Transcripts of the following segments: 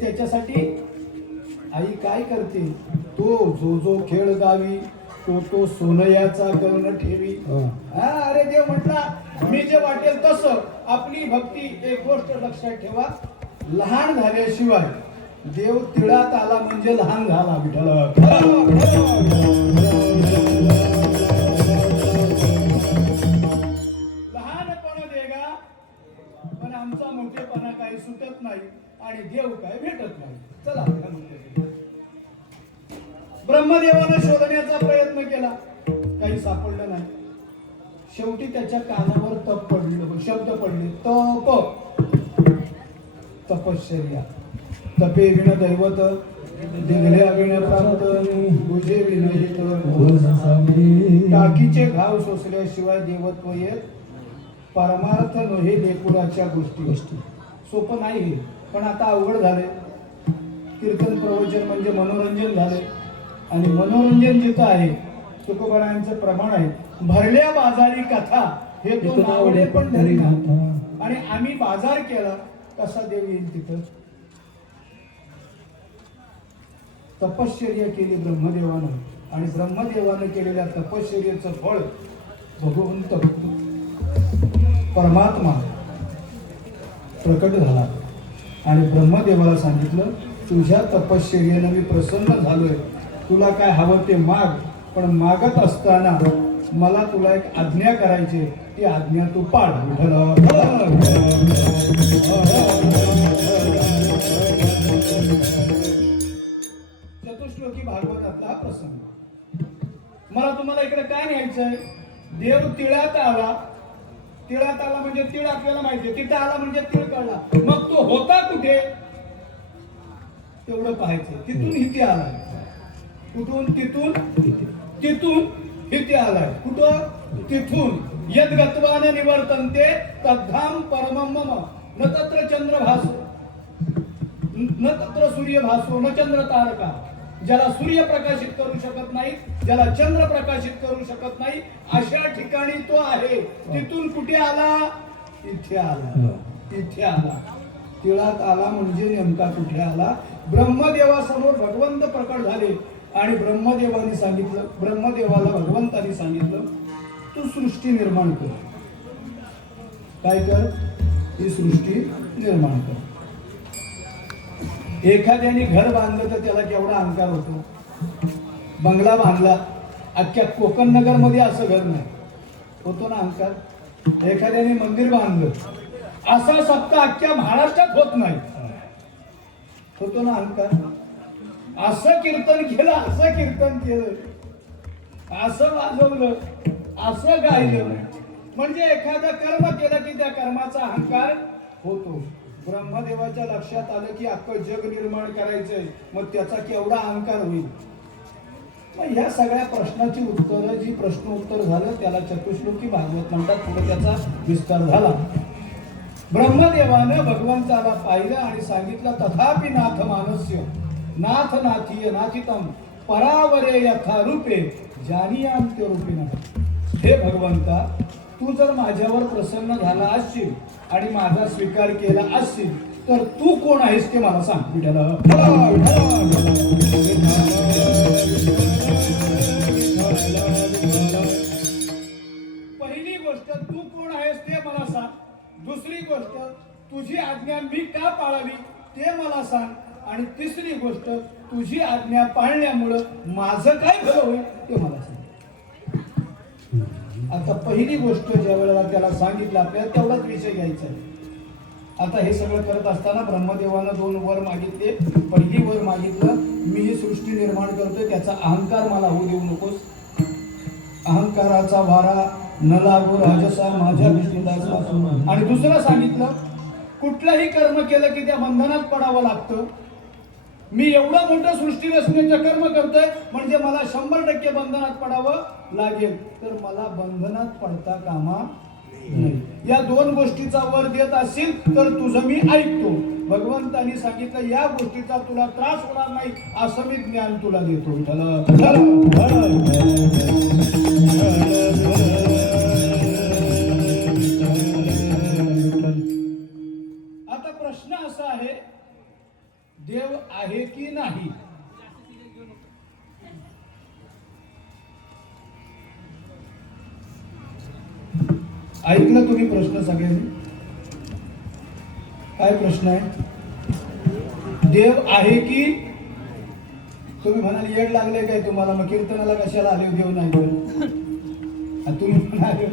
त्याच्यासाठी आई काय करते? तो जो जो खेळ गावी तो तो सोनयाचा कर्ण ठेवी. हा. अरे देव म्हटला मी जे वाटेल तसं. आपली भक्ती एक गोष्ट लक्षात ठेवा लहान झाल्याशिवाय देव तिळात आला म्हणजे लहान झाला विठ्ठल. काय भेटत नाही. चला आता ब्रह्मदेवानं शोधण्याचा प्रयत्न केला. काही सापडलं नाही. शेवटी त्याच्या कानावर तप पडलं शब्द पडले. तप. तपश्चर्या. तपे विण दैवत दिगल्या विण प्राप्त बुजे विण टाकीचे घाव सोसल्याशिवाय देवत्व येत. परमार्थ नव्हे लेकुराच्या गोष्टी गोष्टी. सोपं नाही हे. पण आता अवघड झाले. कीर्तन प्रवचन म्हणजे मनोरंजन झाले. आणि मनोरंजन जिथं आहे तुकोबरायांचं प्रमाण आहे. भरल्या बाजारी कथा हे तो नावडे पण धरी आणि आम्ही बाजार केला कसा देव येईल तिथं? तपश्चर्या केली ब्रह्मदेवानं. आणि ब्रह्मदेवानं केलेल्या तपश्चर्याचं फळ भगवंत परमात्मा प्रकट झाला. आणि ब्रह्मदेवाला सांगितलं तुझ्या तपश्चर्यानं मी प्रसन्न झालोय. तुला काय हवं ते माग पण मागत असताना मला तुला एक आज्ञा करायची आहे. ती आज्ञा तू पाड चतुश्लोकी भागवतातला हा प्रसंग. मला तुम्हाला इकडे काय न्यायचंय? देव तिळात आला तिळात आला म्हणजे तिळ आपल्याला माहिती तिथं आला म्हणजे तिळ कळला. मग तो होता कुठे? तेवढं पाहायचं. तिथून इथे आला. कुठून? तिथून? तिथून इथे आलाय कुठं? तिथून. यद गत्वाने निवर्तनते तद्धाम परमम न तत्र चंद्र भासो न तत्र सूर्य भासो न चंद्र तारका ज्याला सूर्य प्रकाशित करू शकत नाही ज्याला चंद्र प्रकाशित करू शकत नाही अशा ठिकाणी तो आहे. तिथून कुठे आला? इथे आला. इथे आला. तिळात आला म्हणजे नेमका कुठे आला? ब्रह्मदेवासमोर भगवंत प्रकट झाले. आणि ब्रह्मदेवाने सांगितलं ब्रह्मदेवाला भगवंताने सांगितलं तू सृष्टी निर्माण कर. काय कर? ही सृष्टी निर्माण कर. एखाद्याने घर बांधलं तर त्याला केवढा अहंकार होतो? बंगला बांधला अख्ख्या कोकण नगरमध्ये असं घर नाही. होतो ना अहंकार? एखाद्याने मंदिर बांधलं असा सत्ता अख्ख्या महाराष्ट्रात होत नाही. होतो ना अहंकार? असं कीर्तन केलं असं कीर्तन केलं असं वाजवलं असं गायलं. म्हणजे एखादं कर्म केलं की त्या कर्माचा अहंकार होतो. ब्रह्मदेवाच्या लक्षात आलं की अख्खं जग निर्माण करायचंय. मग त्याचा केवढा अहंकार होईल? मग ह्या सगळ्या प्रश्नाची उत्तरं जी प्रश्न उत्तर झालं त्याला चतुश्लोकी भागवत म्हणतात. पुढे त्याचा विस्तार झाला. ब्रह्मदेवानं भगवंताला पाहिलं आणि सांगितलं तथापि नाथ मानस्य नाथ नाथीय नाथितम परावरे यथा रूपे जानियांत्य रूपिण हे भगवंता तू जर माझ्यावर प्रसन्न झाला असशील आणि माझा स्वीकार केला असशील तर तू कोण आहेस ते मला सांग. पहिली गोष्ट तू कोण आहेस ते मला सांग. दुसरी गोष्ट तुझी आज्ञा मी का पाळावी ते मला सांग. आणि तिसरी गोष्ट तुझी आज्ञा पाळण्यामुळं माझं काय भलं होईल ते मला सांग. आता पहिली गोष्ट ज्या वेळेला त्याला सांगितलं आपल्याला तेवढाच विषय घ्यायचा आहे. आता हे सगळं करत असताना ब्रह्मदेवानं दोन वर मागितले. पहिली वर मागितलं मी ही सृष्टी निर्माण करतोय त्याचा अहंकार मला होऊ देऊ नकोस. अहंकाराचा वारा न लागू राजसा माझ्या विष्णुदास आणि दुसरं सांगितलं कुठलंही कर्म केलं की त्या बंधनात पडावं लागतं. मी एवढं मोठं सृष्टी रचनेचं कर्म करतोय म्हणजे मला शंभर टक्के बंधनात पडावं. लागेल. तर मला बंधनात पडता कामा नाही. या दोन गोष्टीचा वर देत असेल तर तुझं मी ऐकतो. भगवंतानी सांगितलं या गोष्टीचा तुला त्रास होणार नाही असं मी ज्ञान तुला देतो. ऐकलं तुम्ही प्रश्न सगळ्यांनी? काय प्रश्न आहे? देव आहे की तुम्ही म्हणाल येड लागले काय तुम्हाला? मग कीर्तनाला कशाला आले? देव नाही? आणि तुम्ही म्हणाले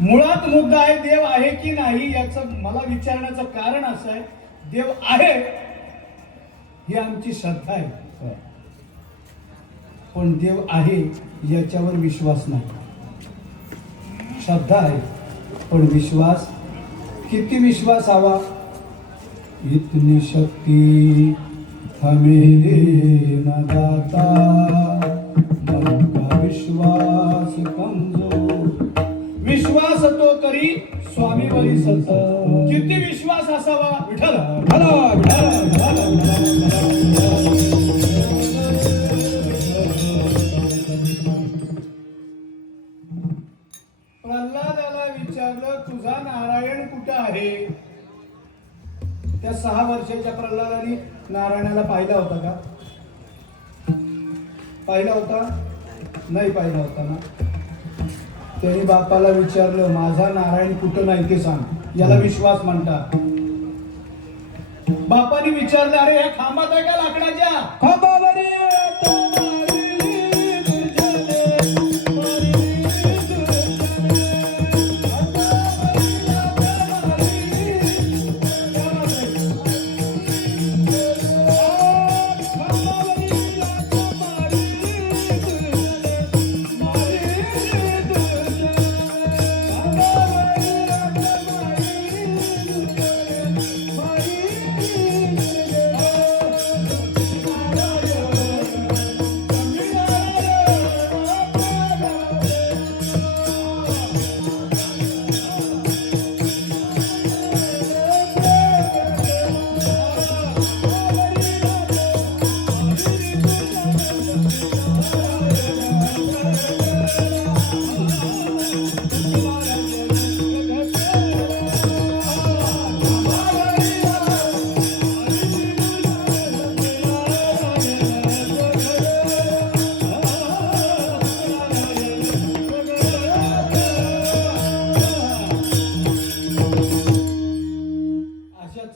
मुळात मुद्दा आहे देव आहे की नाही याचं मला विचारण्याचं कारण असं आहे. देव आहे ही आमची श्रद्धा आहे. पण देव आहे याच्यावर विश्वास नाही. श्रद्धा आहे. पण विश्वास किती विश्वास हवा? इतनी शक्ती हमें दे दाता. मन का विश्वास कमजोर. विश्वास तो करी स्वामी बळी सत किती विश्वास असावा? विठ्ठल. प्रल्हादाला विचारलं तुझा नारायण कुठं आहे? त्या सहा वर्षाच्या प्रल्हादाने नारायणाला पाहिला होता का? पाहिला होता? नाही पाहिला होता ना? त्याने बापाला विचारलं माझा नारायण कुठं नाही ते सांग. याला विश्वास म्हणतात बापाने विचारलं अरे ह्या खांबात आहे का लाकडाच्या?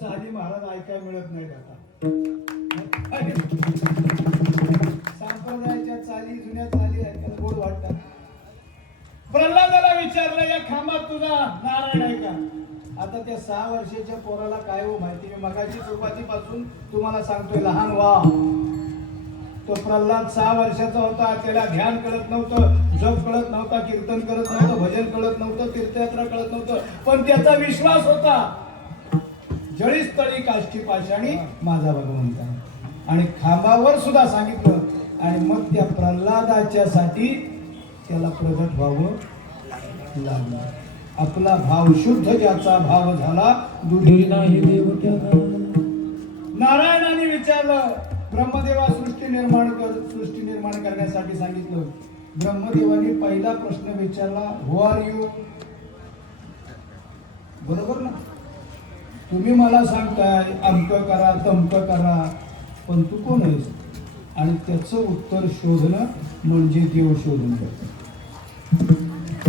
खांबावर अशा महाराज ऐकायला मिळत नाहीत आता. संप्रदायाच्या चाली जुन्या चाली ऐकायला गोड वाटतात. प्रल्हादाला विचारलं या खांबात तुझा नारायण आहे का? आता त्या सहा वर्षाच्या पोराला काय हो माहिती मी मगाची सुरुवातीपासून तुम्हाला सांगतोय लहान वा तो प्रल्हाद सहा वर्षाचा होता त्याला ध्यान कळत नव्हतं जप कळत नव्हता कीर्तन करत नव्हतं भजन कळत नव्हतं तीर्थयात्रा कळत नव्हतं पण त्याचा विश्वास होता. जळीस तळी काष्टी पाषाणी माझा भगवंता. आणि खांबावर सुद्धा सांगितलं. आणि मग त्या प्रल्हादाच्या साठी त्याला प्रगट व्हावं लागलं. आपला भाव शुद्ध ज्याचा भाव झाला नारायणाने विचारलं. ब्रह्मदेवा सृष्टी निर्माण कर सृष्टी निर्माण करण्यासाठी सांगितलं. ब्रह्मदेवाने पहिला प्रश्न विचारला हु आर यू बरोबर ना? तुम्ही मला सांगताय अंक करा तमक करा पण तू कोण आहेस? आणि त्याचं उत्तर शोधणं म्हणजे देव शोधणं.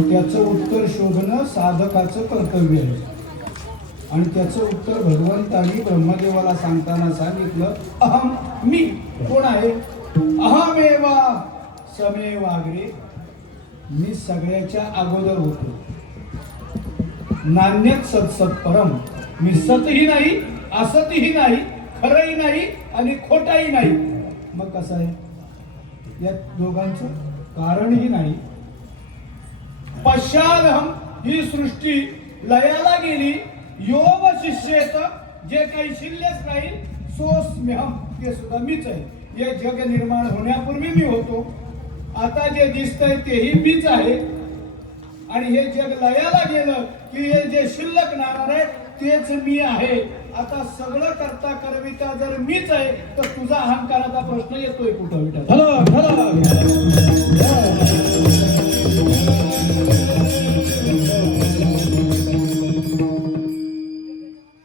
त्याचं उत्तर शोधणं साधकाचं कर्तव्य आहे. आणि त्याचं उत्तर भगवंतानी ब्रह्मदेवाला सांगताना सांगितलं अहम मी कोण आहे? अहमेवा समेवाग्रे मी सगळ्याच्या अगोदर होतो. नान्यत सत्सत परम मी सतही नाही असतही नाही खरंही नाही आणि खोटाही नाही. मग कसं आहे? या दोघांचं कारणही नाही. पश्चादहम ही सृष्टी लयाला गेली योग शिष्येत जे काही शिल्लेच राहील सोस्म्यहम ते सुद्धा मीच आहे. हे जग निर्माण होण्यापूर्वी मी होतो. आता जे दिसतंय तेही मीच आहे. आणि हे जग लयाला गेलं की हे जे शिल्लक नाणार आहे तेच मी आहे. आता सगळं करता करविता जर मीच आहे तर तुझा अहंकाराचा प्रश्न येतोय कुठं विटा